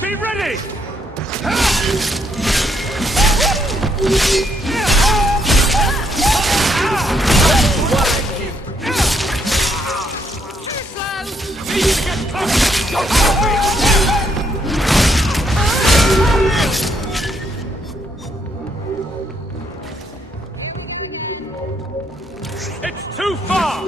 Be ready! It's too far!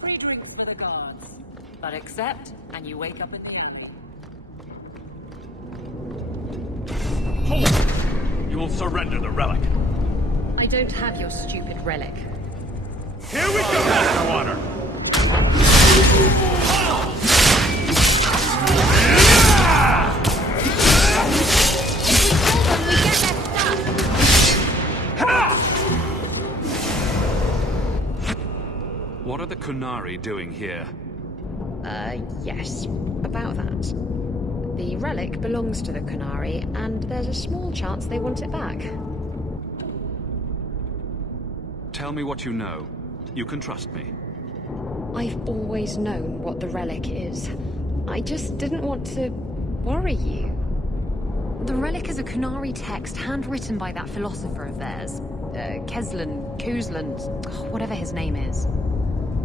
Free drinks for the guards. But accept, and you wake up in the attic. Hold! You will surrender the relic. I don't have your stupid relic. Here we go, Master Water! What are the Kunari doing here? Yes. About that. The relic belongs to the Kunari, and there's a small chance they want it back. Tell me what you know. You can trust me. I've always known what the relic is. I just didn't want to worry you. The relic is a Kunari text handwritten by that philosopher of theirs. Kuzlan, whatever his name is.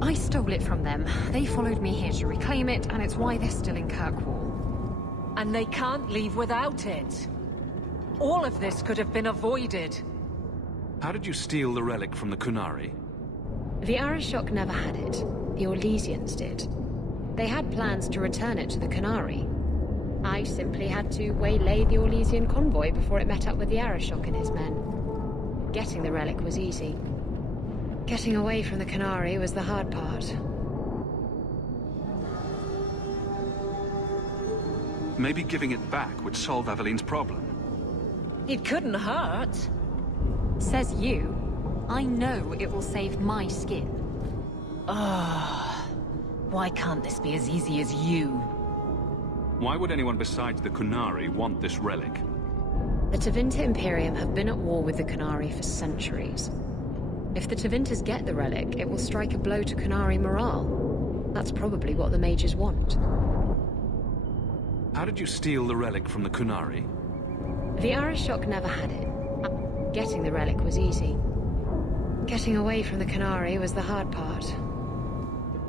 I stole it from them. They followed me here to reclaim it, and it's why they're still in Kirkwall. And they can't leave without it. All of this could have been avoided. How did you steal the relic from the Kunari? The Arishok never had it. The Orlesians did. They had plans to return it to the Kunari. I simply had to waylay the Orlesian convoy before it met up with the Arishok and his men. Getting the relic was easy. Getting away from the Kunari was the hard part. Maybe giving it back would solve Eveline's problem. It couldn't hurt. Says you. I know it will save my skin. Why can't this be as easy as you? Why would anyone besides the Kunari want this relic? The Tevinter Imperium have been at war with the Kunari for centuries. If the Tevinters get the relic, it will strike a blow to Kunari morale. That's probably what the mages want. How did you steal the relic from the Kunari? The Arishok never had it. Getting the relic was easy. Getting away from the Kunari was the hard part.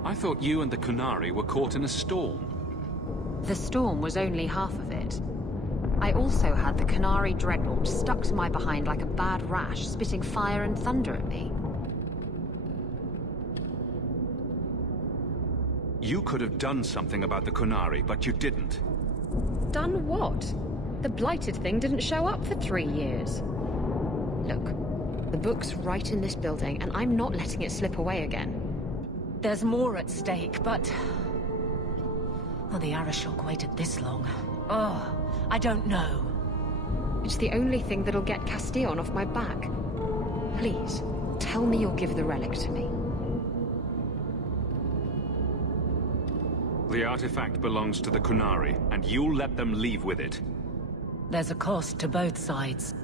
I thought you and the Kunari were caught in a storm. The storm was only half of it. I also had the Kunari dreadnought stuck to my behind like a bad rash, spitting fire and thunder at me. You could have done something about the Kunari, but you didn't. Done what? The blighted thing didn't show up for 3 years. Look, the book's right in this building, and I'm not letting it slip away again. There's more at stake, but... Oh, the Arishok waited this long. Oh, I don't know. It's the only thing that'll get Castillon off my back. Please, tell me you'll give the relic to me. The artifact belongs to the Kunari, and you'll let them leave with it. There's a cost to both sides.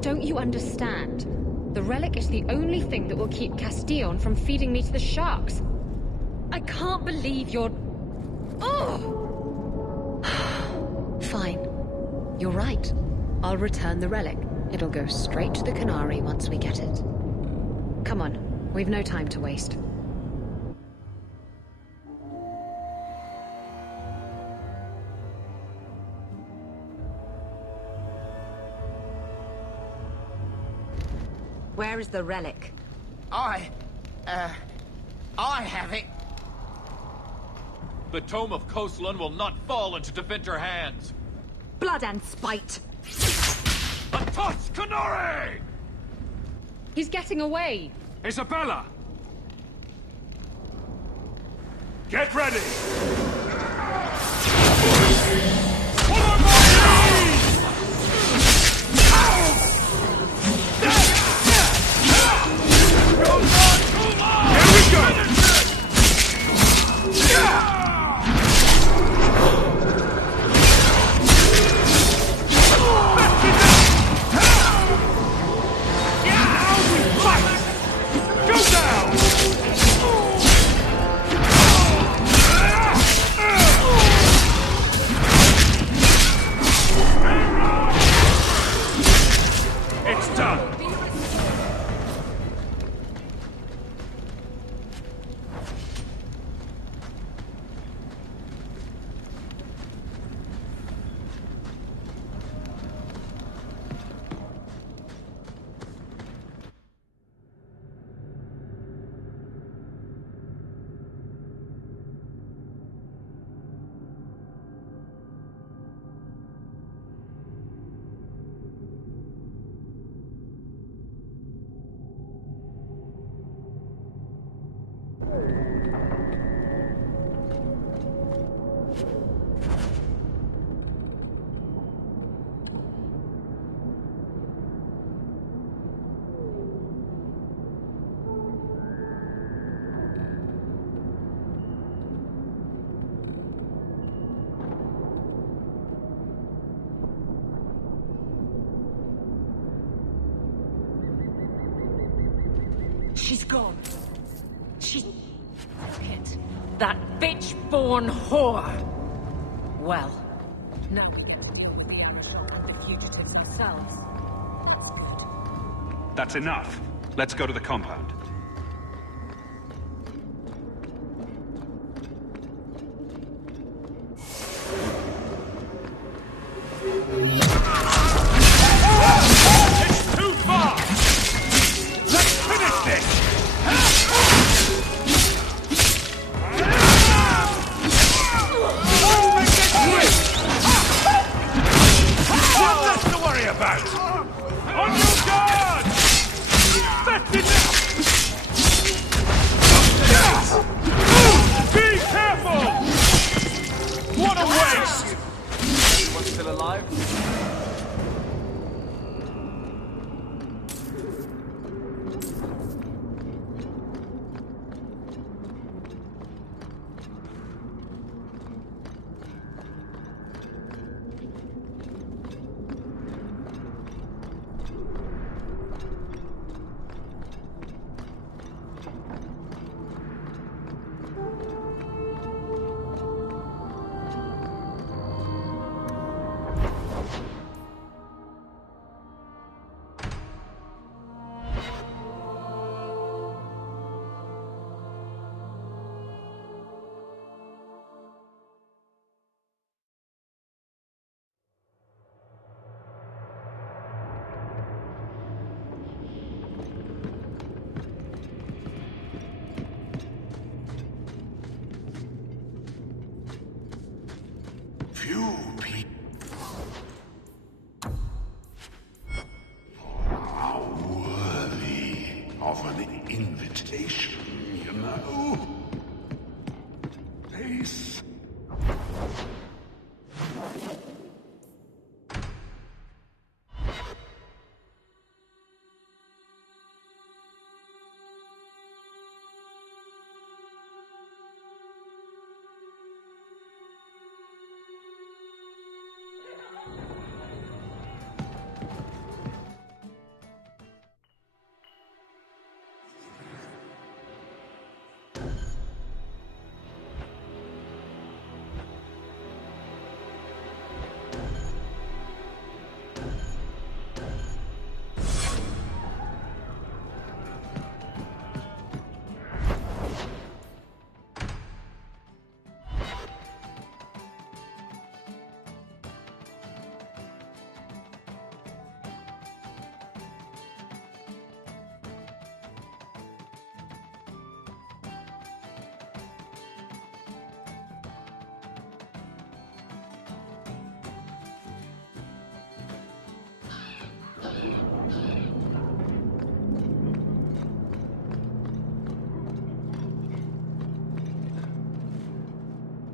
Don't you understand? The relic is the only thing that will keep Castillon from feeding me to the sharks. I can't believe you're... Oh! Fine. You're right. I'll return the relic. It'll go straight to the Kunari once we get it. Come on, we've no time to waste. Where is the relic? I have it. The Tome of Koslan will not fall into Tevinter hands. Blood and spite! A toss, Kunari! He's getting away! Isabella! Get ready! That bitch-born whore! Well, no. The Arashok and the fugitives themselves. That's good. That's enough. Let's go to the compound. It's too far! Let's finish this! One less to worry about! On your guard! That's enough! Be careful! What a waste! Anyone still alive? Few people are worthy of an invitation, you know. Peace.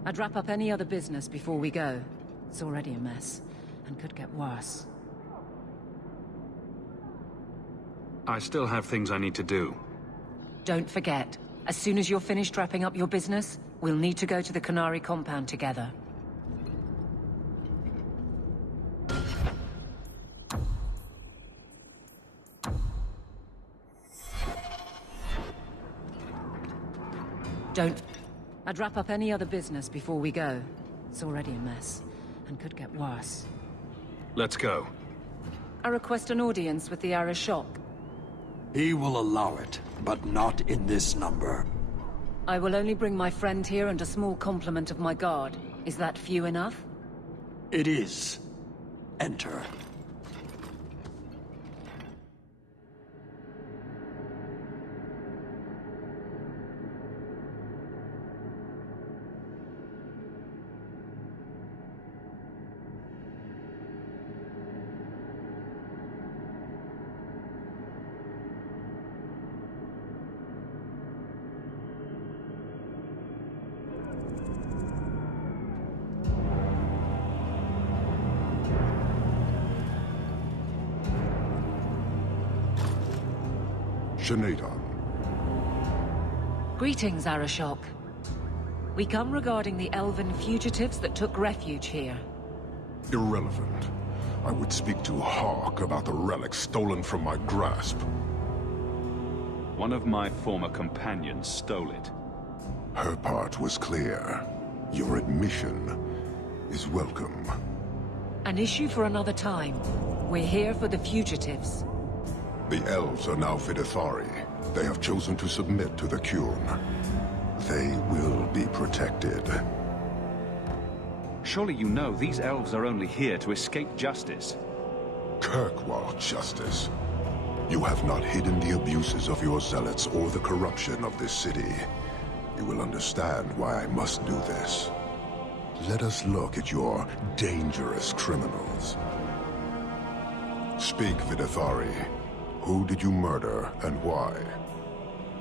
I'd wrap up any other business before we go. It's already a mess, and could get worse. I still have things I need to do. Don't forget, as soon as you're finished wrapping up your business, we'll need to go to the Canary compound together. I'd wrap up any other business before we go. It's already a mess, and could get worse. Let's go. I request an audience with the Arashok. He will allow it, but not in this number. I will only bring my friend here and a small complement of my guard. Is that few enough? It is. Enter. Shanada. Greetings, Arashok. We come regarding the elven fugitives that took refuge here. Irrelevant. I would speak to Hawk about the relic stolen from my grasp. One of my former companions stole it. Her part was clear. Your admission is welcome. An issue for another time. We're here for the fugitives. The elves are now Vidithari. They have chosen to submit to the Qun. They will be protected. Surely you know these elves are only here to escape justice. Kirkwall justice. You have not hidden the abuses of your zealots or the corruption of this city. You will understand why I must do this. Let us look at your dangerous criminals. Speak, Vidithari. Who did you murder and why?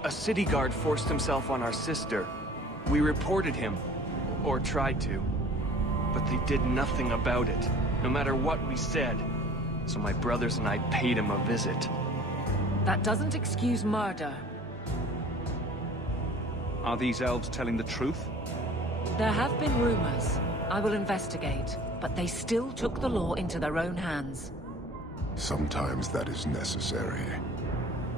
A city guard forced himself on our sister. We reported him, or tried to. But they did nothing about it, no matter what we said. So my brothers and I paid him a visit. That doesn't excuse murder. Are these elves telling the truth? There have been rumors. I will investigate, but they still took the law into their own hands. Sometimes that is necessary.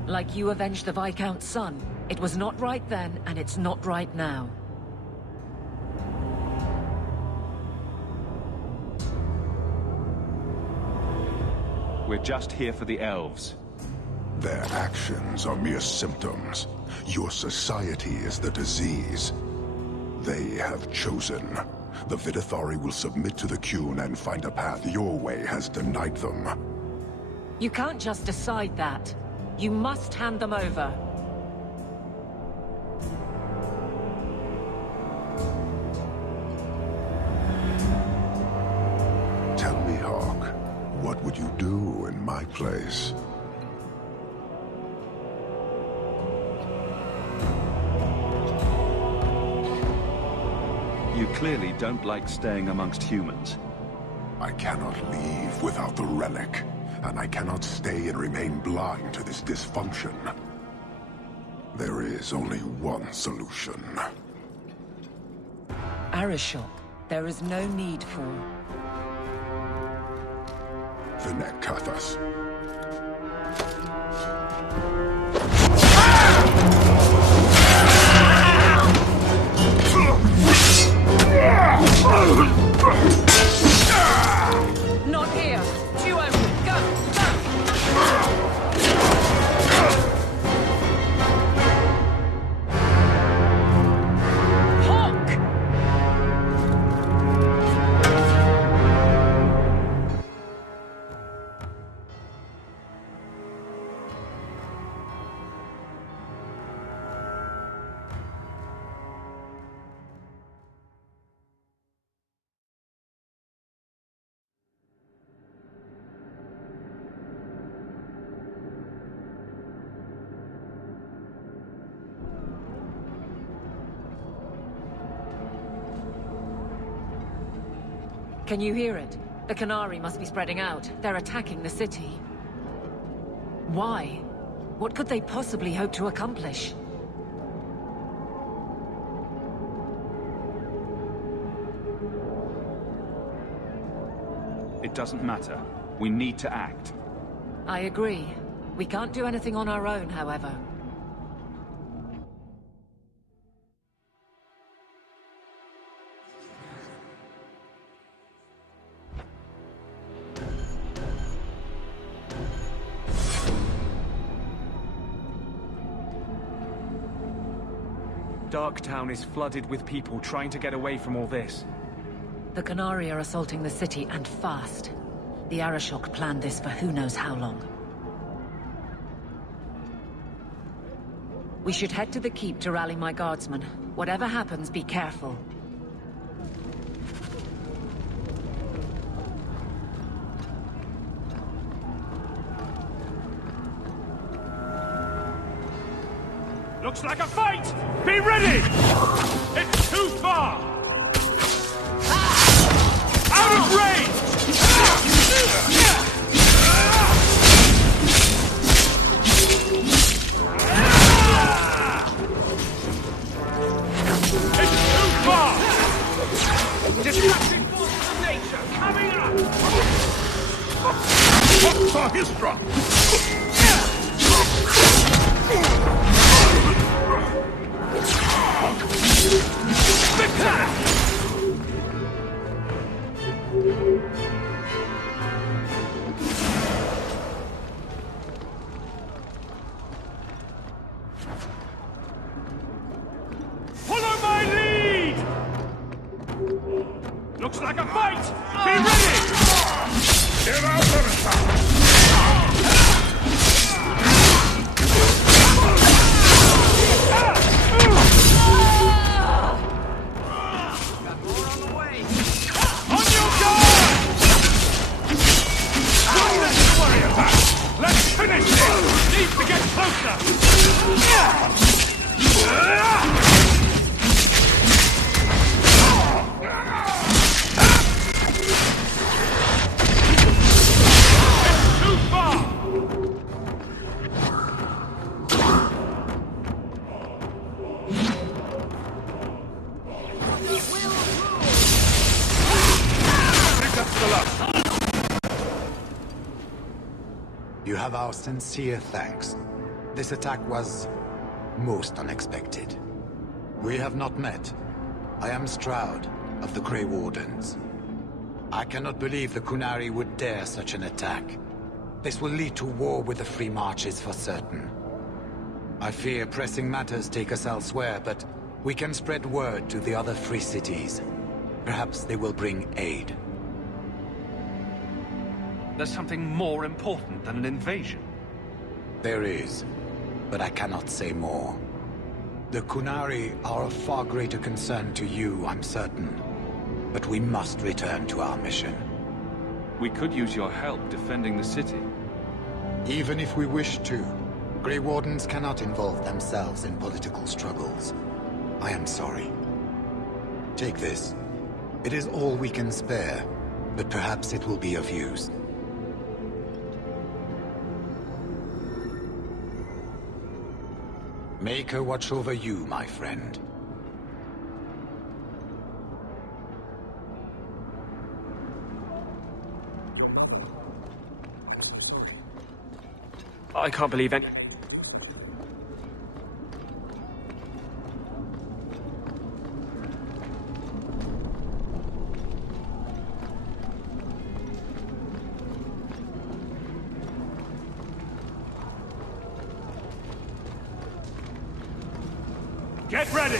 Like you avenged the Viscount's son. It was not right then, and it's not right now. We're just here for the elves. Their actions are mere symptoms. Your society is the disease. They have chosen. The Vidithari will submit to the Qun and find a path your way has denied them. You can't just decide that. You must hand them over. Tell me, Hawk, what would you do in my place? You clearly don't like staying amongst humans. I cannot leave without the relic, and I cannot stay and remain blind to this dysfunction. There is only one solution. Arishok, there is no need for... Vinekathas. Not here! Two open! Go! Go! Hawk! Can you hear it? The Qunari must be spreading out. They're attacking the city. Why? What could they possibly hope to accomplish? It doesn't matter. We need to act. I agree. We can't do anything on our own, however. Darktown is flooded with people trying to get away from all this. The Qunari are assaulting the city, and fast. The Arishok planned this for who knows how long. We should head to the keep to rally my guardsmen. Whatever happens, be careful. Looks like a fight! Be ready! It's too far! Out of range! It's too far! Destructive forces of nature coming up! What's our history? Looks like a fight! Be ready! Give out the attack! Let's finish this! Need to get closer! It's too far! Pick up the luck. You have our sincere thanks. This attack was most unexpected. We have not met. I am Stroud of the Grey Wardens. I cannot believe the Qunari would dare such an attack. This will lead to war with the Free Marches for certain. I fear pressing matters take us elsewhere, but we can spread word to the other free cities. Perhaps they will bring aid. There's something more important than an invasion. There is, but I cannot say more. The Qunari are of far greater concern to you, I'm certain. But we must return to our mission. We could use your help defending the city. Even if we wish to, Grey Wardens cannot involve themselves in political struggles. I am sorry. Take this. It is all we can spare, but perhaps it will be of use. Make her watch over you, my friend. I can't believe it. Get ready!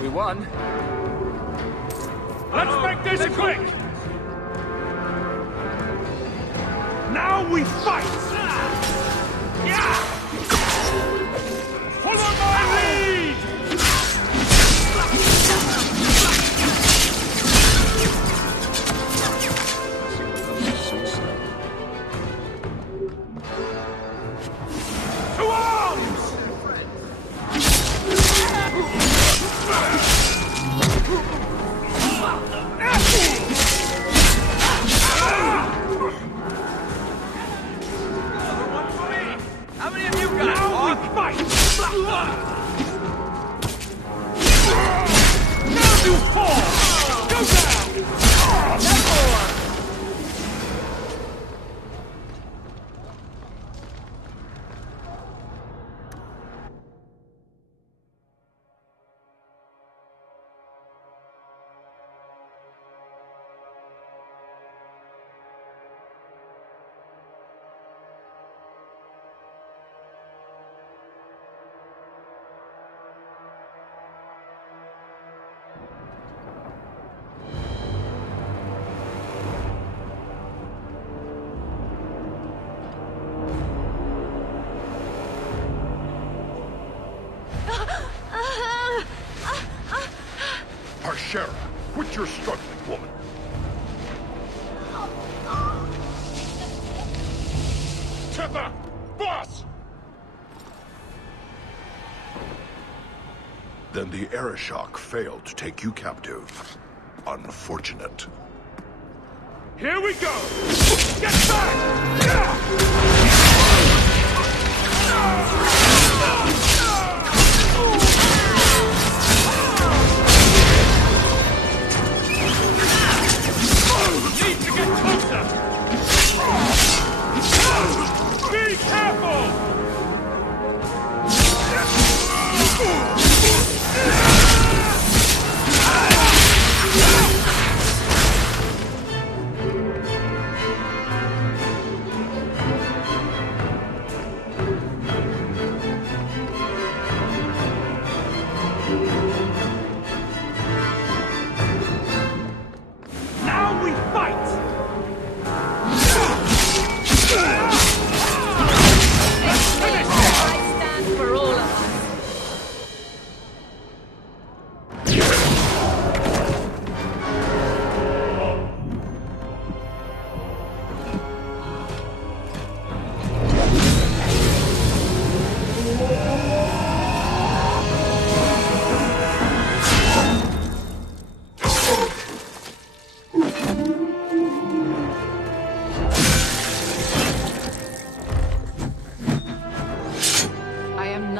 We won. Let's make this quick! Now we fight! Follow my lead! To arms! How many of you got? Now we fight! Now you fall! Go down! Harshera, quit your struggling, woman. To the boss! Then the Arishok failed to take you captive. Unfortunate. Here we go! Get back! Need to get closer! Be careful!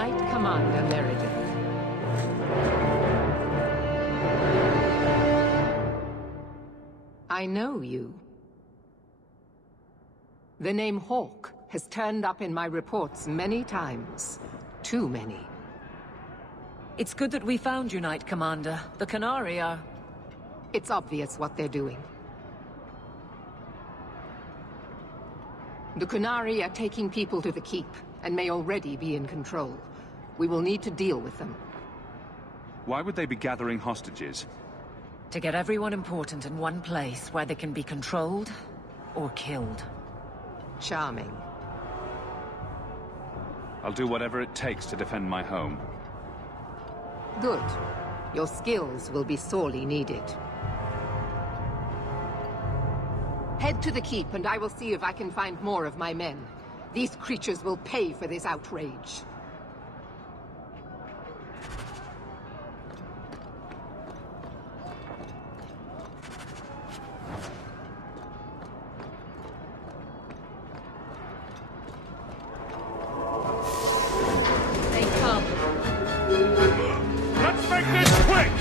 Knight Commander Meredith. I know you. The name Hawk has turned up in my reports many times. Too many. It's good that we found you, Knight Commander. The Qunari are... It's obvious what they're doing. The Qunari are taking people to the Keep, and may already be in control. We will need to deal with them. Why would they be gathering hostages? To get everyone important in one place where they can be controlled or killed. Charming. I'll do whatever it takes to defend my home. Good. Your skills will be sorely needed. Head to the Keep, and I will see if I can find more of my men. These creatures will pay for this outrage. They come. Let's make this quick!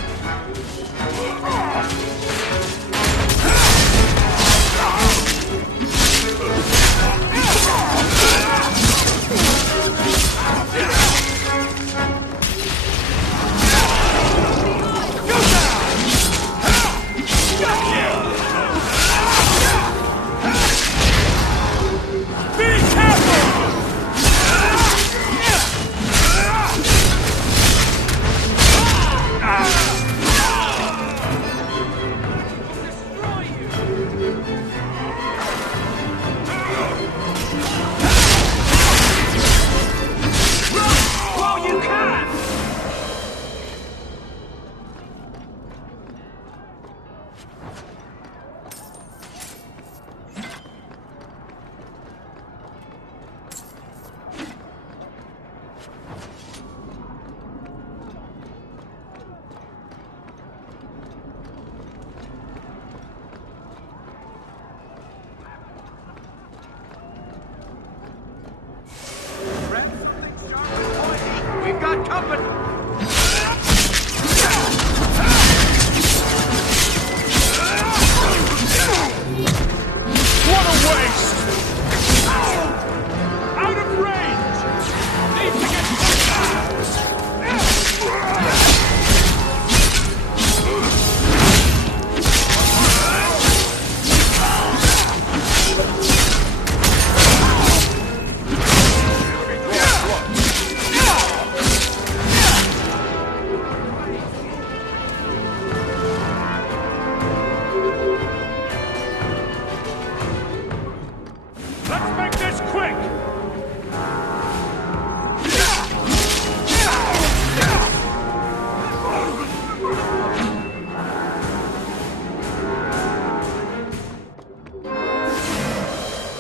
We've got company! What a waste! Out of range! Need to get Let's make this quick!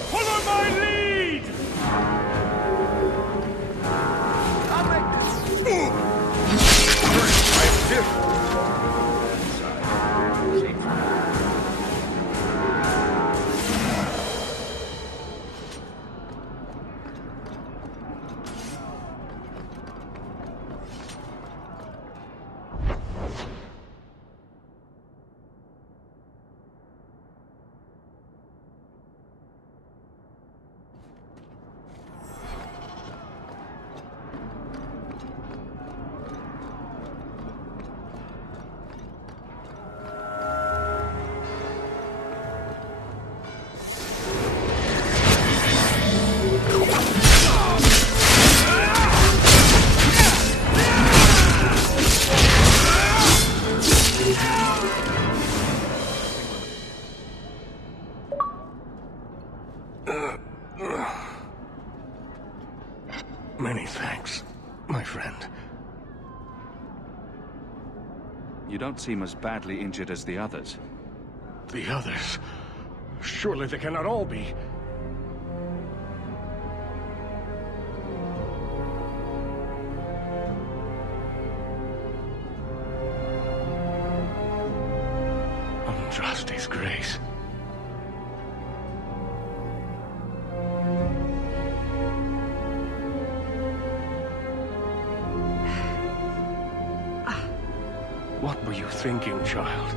Follow my lead! I'll make this. Many thanks, my friend. You don't seem as badly injured as the others. The others? Surely they cannot all be. Andraste's grace. What were you thinking, child?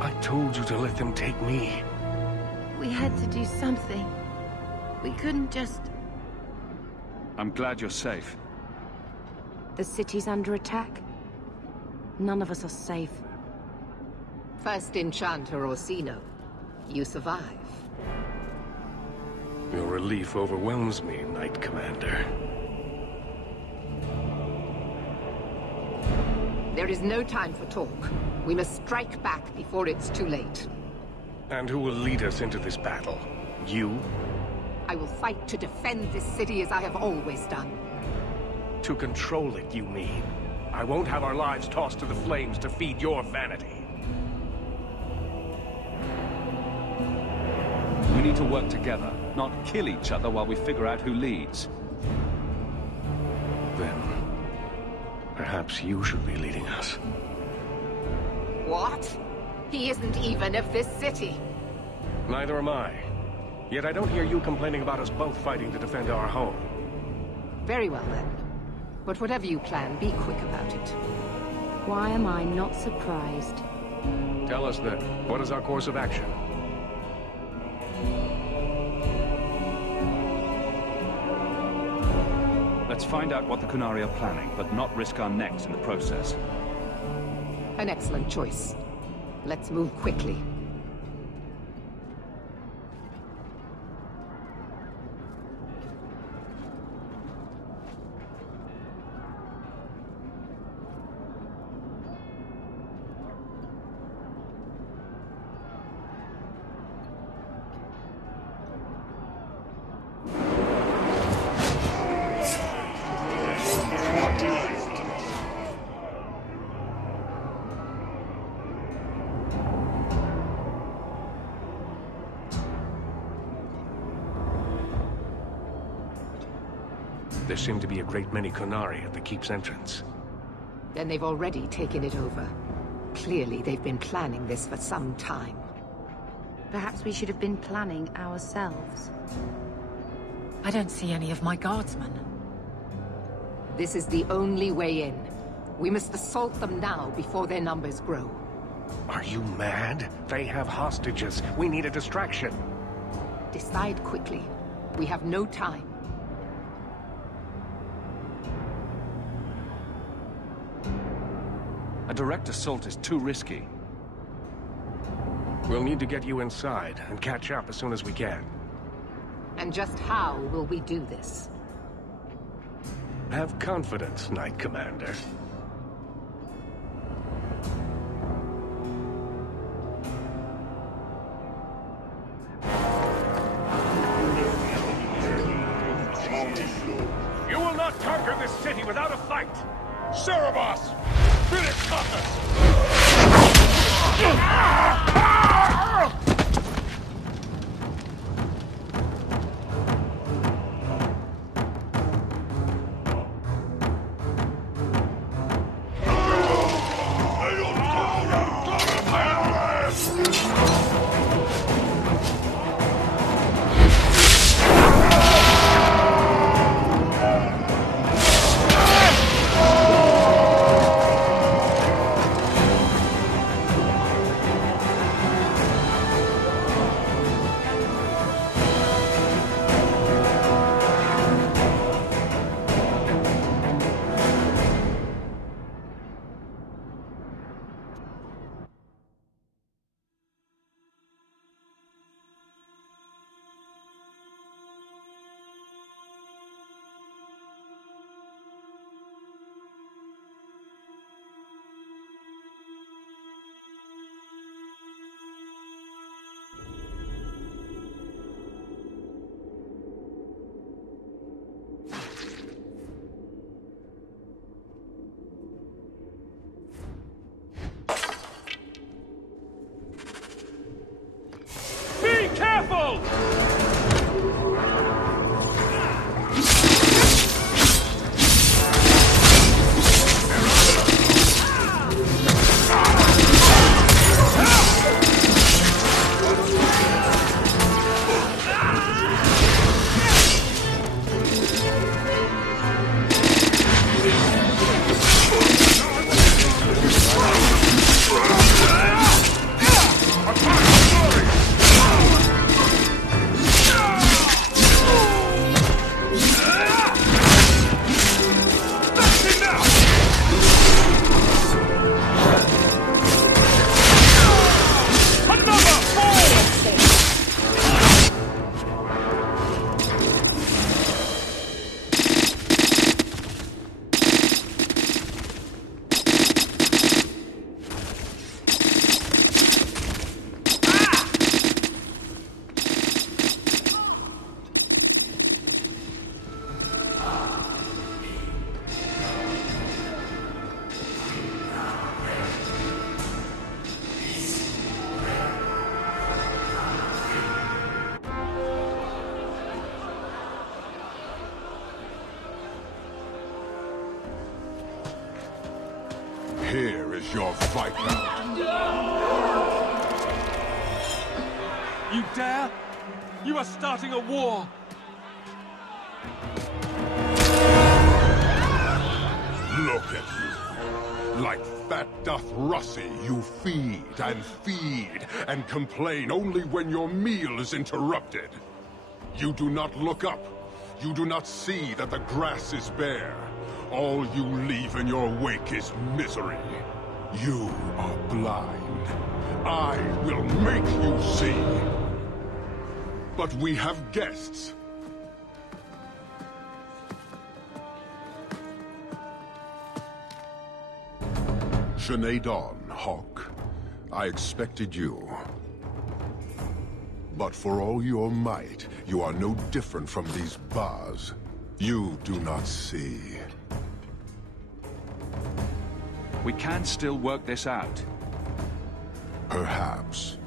I told you to let them take me. We had to do something. We couldn't just... I'm glad you're safe. The city's under attack. None of us are safe. First Enchanter Orsino. You survive. Your relief overwhelms me, Knight Commander. There is no time for talk. We must strike back before it's too late. And who will lead us into this battle? You? I will fight to defend this city as I have always done. To control it, you mean? I won't have our lives tossed to the flames to feed your vanity. We need to work together, not kill each other while we figure out who leads. Then, perhaps you should be leading us. What? He isn't even of this city. Neither am I. Yet I don't hear you complaining about us both fighting to defend our home. Very well then. But whatever you plan, be quick about it. Why am I not surprised? Tell us then, what is our course of action? Let's find out what the Qunari are planning, but not risk our necks in the process. An excellent choice. Let's move quickly. There seem to be a great many Qunari at the keep's entrance. Then they've already taken it over. Clearly, they've been planning this for some time. Perhaps we should have been planning ourselves. I don't see any of my guardsmen. This is the only way in. We must assault them now before their numbers grow. Are you mad? They have hostages. We need a distraction. Decide quickly. We have no time. A direct assault is too risky. We'll need to get you inside and catch up as soon as we can. And just how will we do this? Have confidence, Knight Commander. You will not conquer this city without a fight! Cerebos! Finish us! Here is your viper. You dare? You are starting a war! Look at you. Like fat doth Russie, you feed and complain only when your meal is interrupted. You do not look up. You do not see that the grass is bare. All you leave in your wake is misery. You are blind. I will make you see. But we have guests. Sinead Dawn, Hawk. I expected you. But for all your might, you are no different from these bars. You do not see. We can still work this out. Perhaps.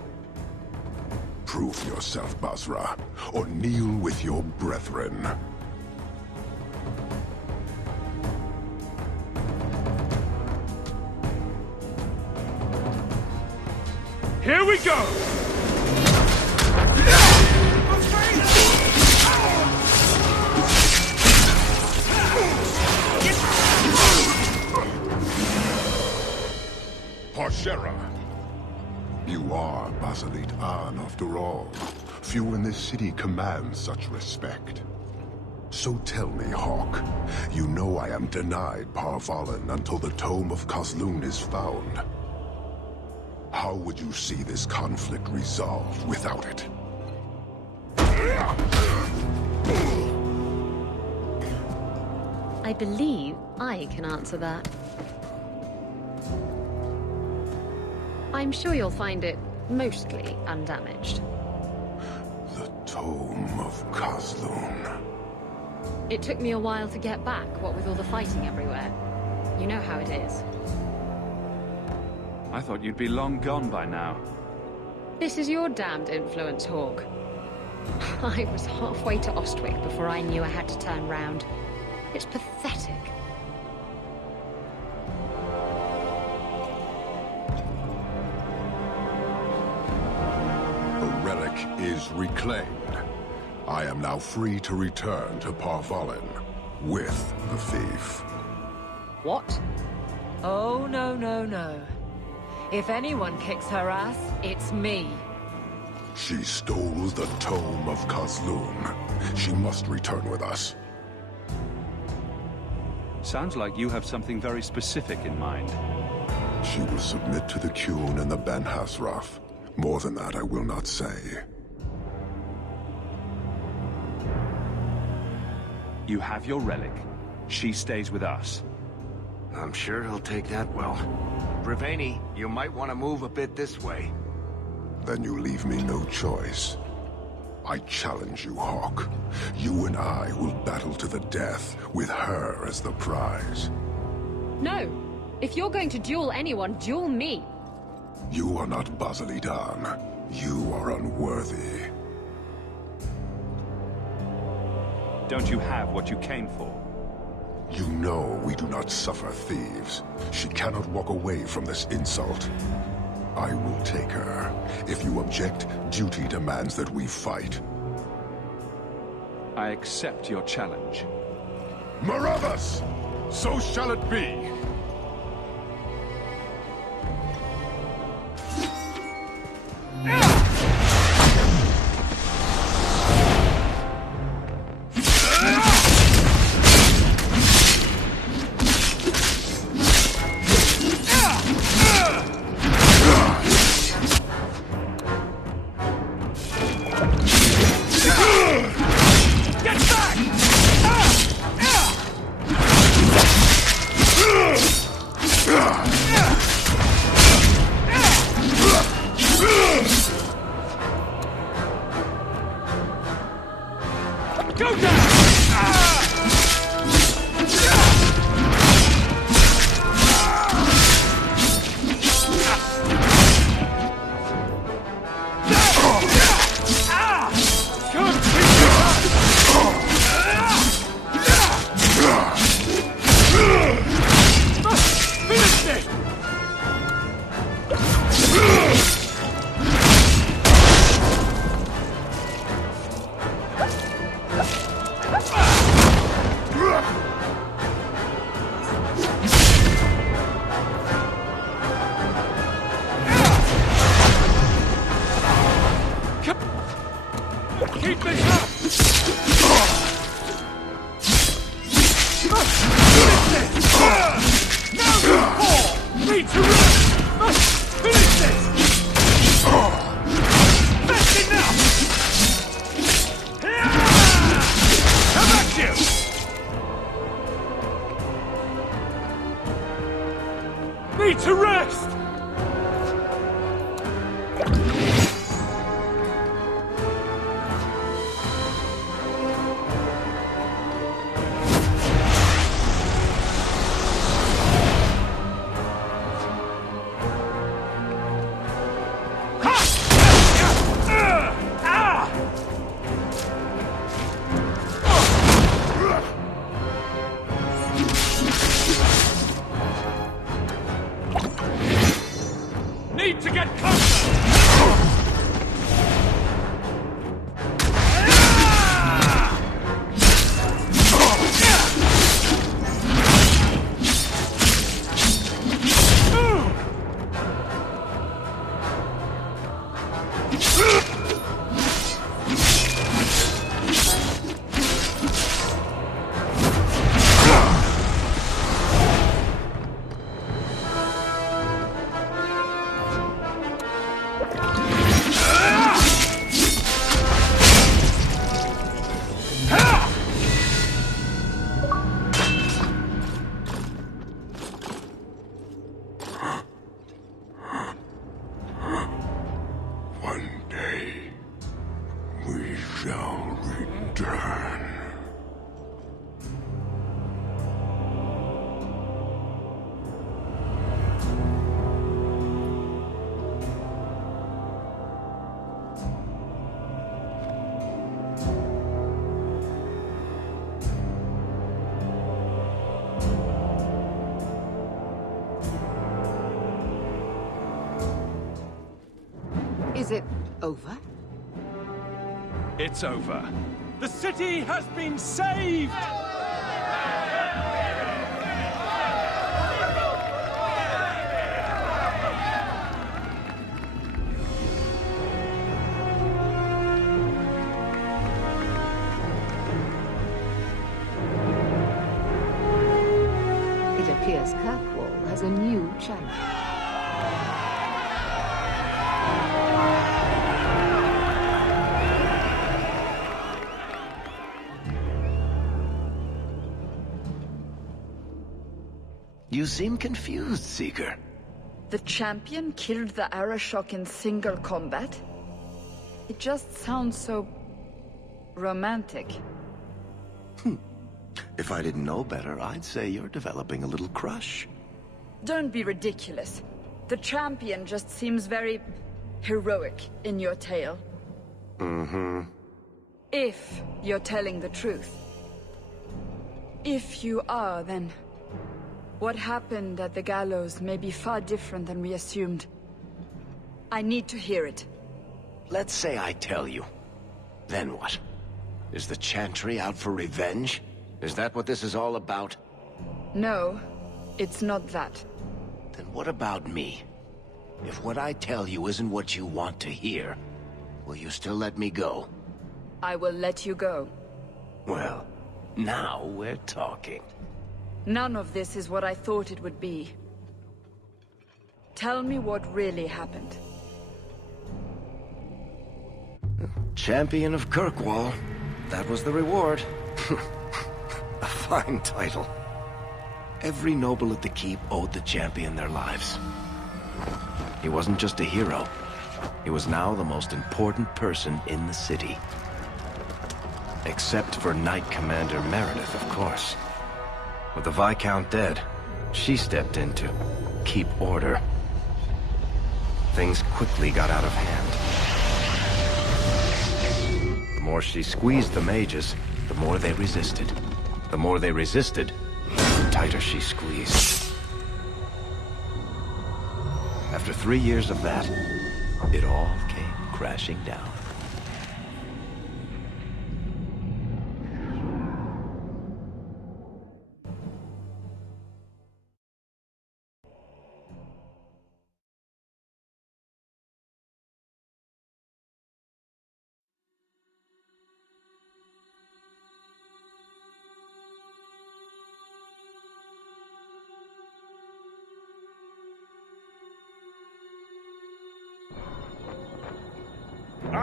Prove yourself, Basra, or kneel with your brethren. Here we go! Parshera! You are Basalit An, after all. Few in this city command such respect. So tell me, Hawk, you know I am denied Parvalen until the Tome of Kozlun is found. How would you see this conflict resolved without it? I believe I can answer that. I'm sure you'll find it mostly undamaged. The Tome of Kozlun. It took me a while to get back, what with all the fighting everywhere. You know how it is. I thought you'd be long gone by now. This is your damned influence, Hawk. I was halfway to Ostwick before I knew I had to turn round. It's pathetic. The relic is reclaimed. I am now free to return to Parvalen with the thief. What? Oh, no, no, no. If anyone kicks her ass, it's me. She stole the Tome of Kozlun. She must return with us. Sounds like you have something very specific in mind. She will submit to the Qun and the Ben-Hassrath. More than that, I will not say. You have your relic. She stays with us. I'm sure he'll take that well. Breveni, you might want to move a bit this way. Then you leave me no choice. I challenge you, Hawk. You and I will battle to the death, with her as the prize. No! If you're going to duel anyone, duel me! You are not Basilidan. You are unworthy. Don't you have what you came for? You know we do not suffer thieves. She cannot walk away from this insult. I will take her. If you object, duty demands that we fight. I accept your challenge. Marathas! So shall it be! Get back! Now you fall! Need to rest! Finish this! That's enough! Come at you! Need to rest! Need to get closer! One day, we shall return. Is it over? It's over. The city has been saved! It appears Kirkwall has a new champion. You seem confused, Seeker. The champion killed the Arashok in single combat? It just sounds so... romantic. If I didn't know better, I'd say you're developing a little crush. Don't be ridiculous. The champion just seems very... heroic in your tale. Mm-hmm. If you're telling the truth. If you are, then... what happened at the gallows may be far different than we assumed. I need to hear it. Let's say I tell you. Then what? Is the Chantry out for revenge? Is that what this is all about? No, it's not that. Then what about me? If what I tell you isn't what you want to hear, will you still let me go? I will let you go. Well, now we're talking. None of this is what I thought it would be. Tell me what really happened. Champion of Kirkwall. That was the reward. A fine title. Every noble at the keep owed the champion their lives. He wasn't just a hero. He was now the most important person in the city. Except for Knight Commander Meredith, of course. With the Viscount dead, she stepped in to keep order. Things quickly got out of hand. The more she squeezed the mages, the more they resisted. The more they resisted, the tighter she squeezed. After 3 years of that, it all came crashing down.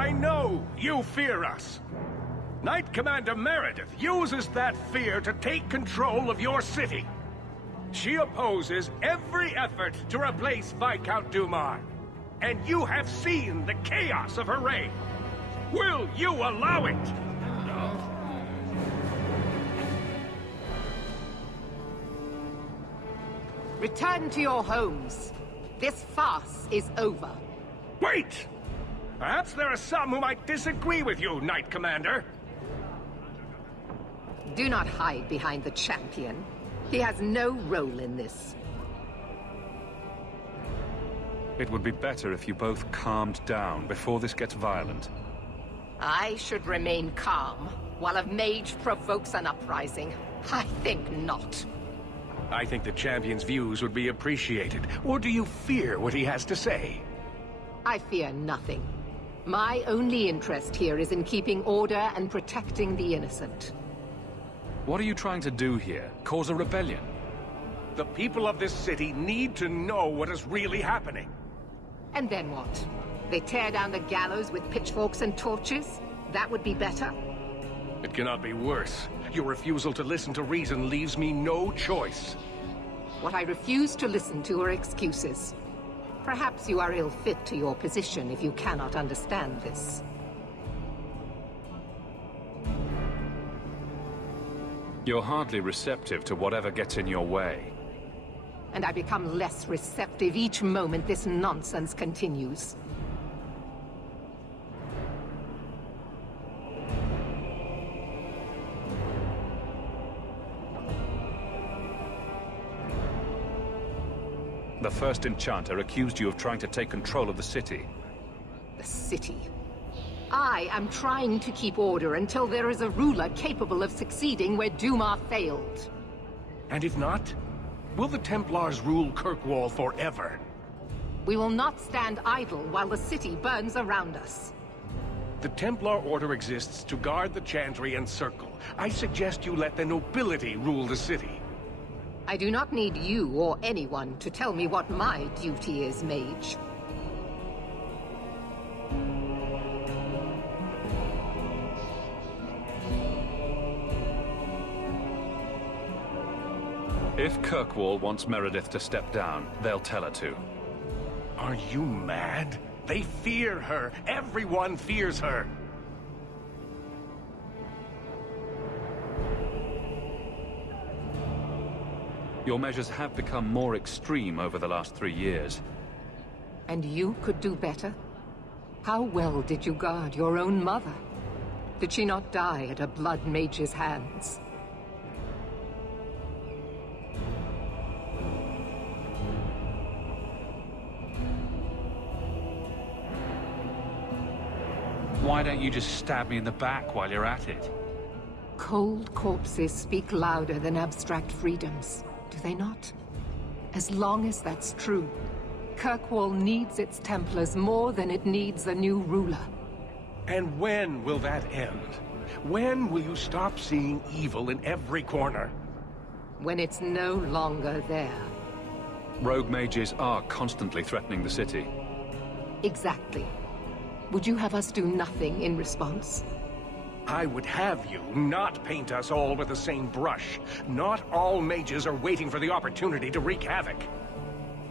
I know you fear us. Knight Commander Meredith uses that fear to take control of your city. She opposes every effort to replace Viscount Dumar. And you have seen the chaos of her reign. Will you allow it? Return to your homes. This farce is over. Wait! Perhaps there are some who might disagree with you, Knight Commander. Do not hide behind the champion. He has no role in this. It would be better if you both calmed down before this gets violent. I should remain calm while a mage provokes an uprising. I think not. I think the champion's views would be appreciated. Or do you fear what he has to say? I fear nothing. My only interest here is in keeping order and protecting the innocent. What are you trying to do here? Cause a rebellion? The people of this city need to know what is really happening. And then what? They tear down the gallows with pitchforks and torches? That would be better? It cannot be worse. Your refusal to listen to reason leaves me no choice. What I refuse to listen to are excuses. Perhaps you are ill-fit to your position if you cannot understand this. You're hardly receptive to whatever gets in your way. And I become less receptive each moment this nonsense continues. The first enchanter accused you of trying to take control of the city. The city? I am trying to keep order until there is a ruler capable of succeeding where Dumar failed. And if not? Will the Templars rule Kirkwall forever? We will not stand idle while the city burns around us. The Templar Order exists to guard the Chantry and Circle. I suggest you let the nobility rule the city. I do not need you or anyone to tell me what my duty is, Mage. If Kirkwall wants Meredith to step down, they'll tell her to. Are you mad? They fear her. Everyone fears her. Your measures have become more extreme over the last 3 years. And you could do better? How well did you guard your own mother? Did she not die at a blood mage's hands? Why don't you just stab me in the back while you're at it? Cold corpses speak louder than abstract freedoms, do they not? As long as that's true, Kirkwall needs its Templars more than it needs a new ruler. And when will that end? When will you stop seeing evil in every corner? When it's no longer there. Rogue mages are constantly threatening the city. Exactly. Would you have us do nothing in response? I would have you not paint us all with the same brush. Not all mages are waiting for the opportunity to wreak havoc.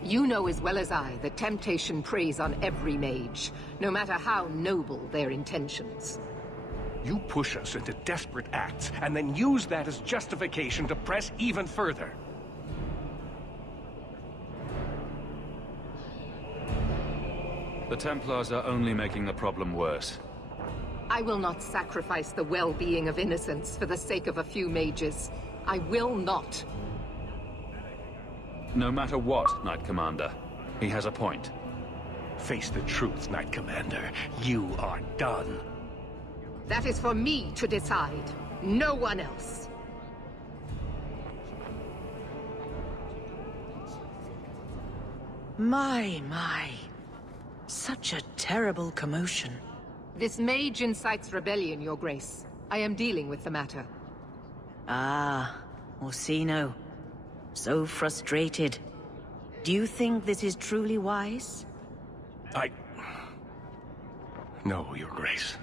You know as well as I that temptation preys on every mage, no matter how noble their intentions. You push us into desperate acts, and then use that as justification to press even further. The Templars are only making the problem worse. I will not sacrifice the well-being of innocents for the sake of a few mages. I will not. No matter what, Knight Commander, he has a point. Face the truth, Knight Commander. You are done. That is for me to decide, no one else. My. Such a terrible commotion. This mage incites rebellion, Your Grace. I am dealing with the matter. Ah, Orsino. So frustrated. Do you think this is truly wise? No, Your Grace.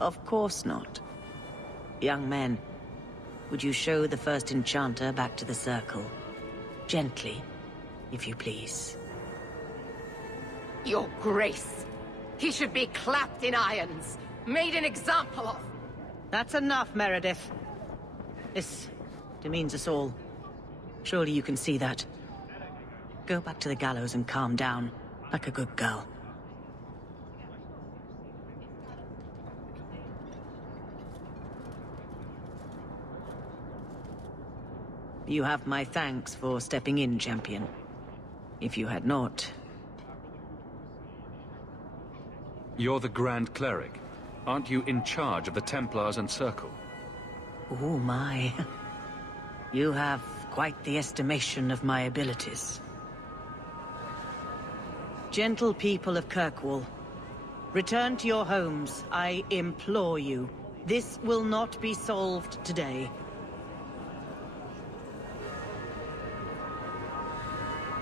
Of course not. Young men, would you show the first enchanter back to the circle? Gently, if you please. Your Grace. He should be clapped in irons, made an example of. That's enough, Meredith. This demeans us all. Surely you can see that. Go back to the gallows and calm down, like a good girl. You have my thanks for stepping in, champion. If you had not... You're the Grand Cleric. Aren't you in charge of the Templars and Circle? Oh my. You have quite the estimation of my abilities. Gentle people of Kirkwall, return to your homes, I implore you. This will not be solved today.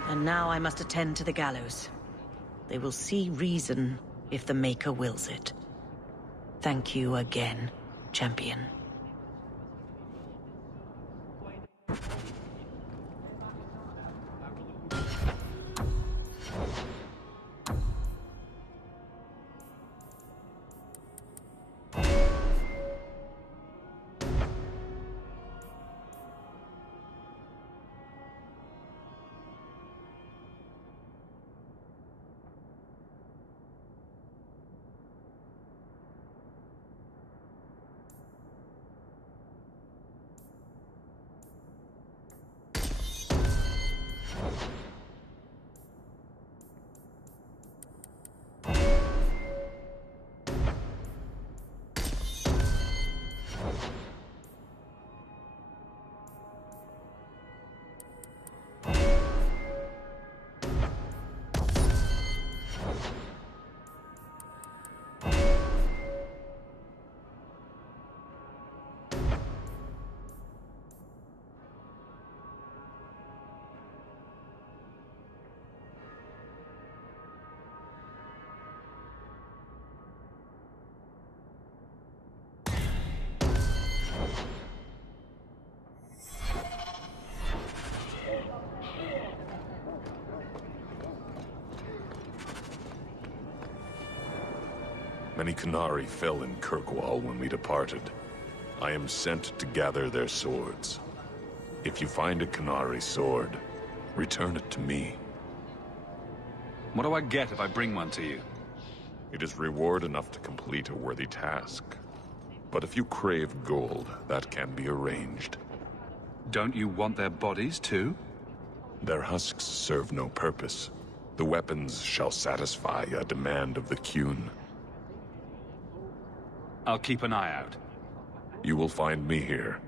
And now I must attend to the gallows. They will see reason if the Maker wills it. Thank you again, champion. Many Qunari fell in Kirkwall when we departed. I am sent to gather their swords. If you find a Qunari sword, return it to me. What do I get if I bring one to you? It is reward enough to complete a worthy task. But if you crave gold, that can be arranged. Don't you want their bodies, too? Their husks serve no purpose. The weapons shall satisfy a demand of the Qun. I'll keep an eye out. You will find me here.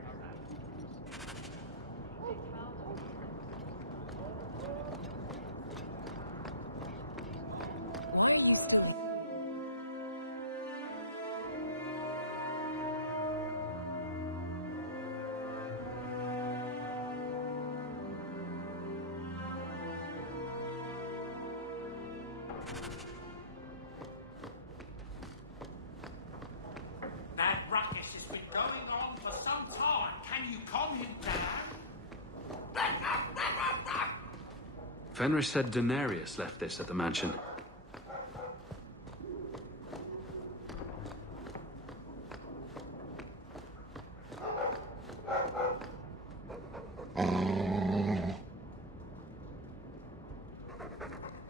Fenris said Daenerys left this at the mansion.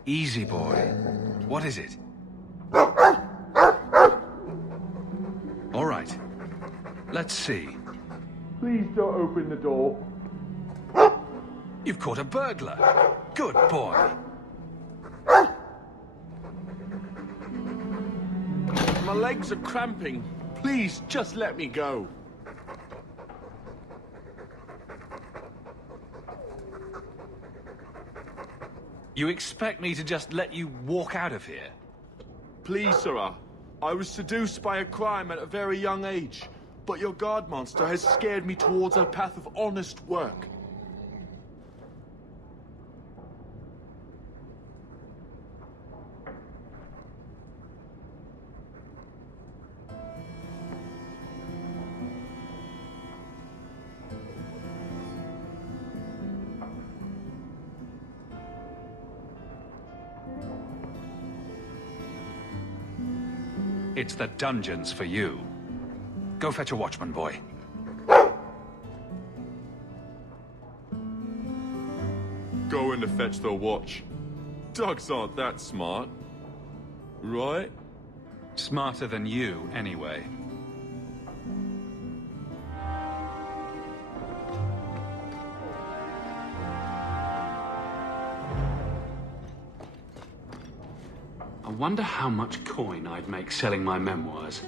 Easy, boy. What is it? All right. Let's see. Please don't open the door. You've caught a burglar. Good boy. My legs are cramping. Please, just let me go. You expect me to just let you walk out of here? Please, sirrah. I was seduced by a crime at a very young age, but your guard monster has scared me towards a path of honest work. It's the dungeons for you. Go fetch a watchman, boy. Going to fetch the watch. Dogs aren't that smart. Right? Smarter than you, anyway. I wonder how much coin I'd make selling my memoirs.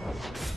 Meredith.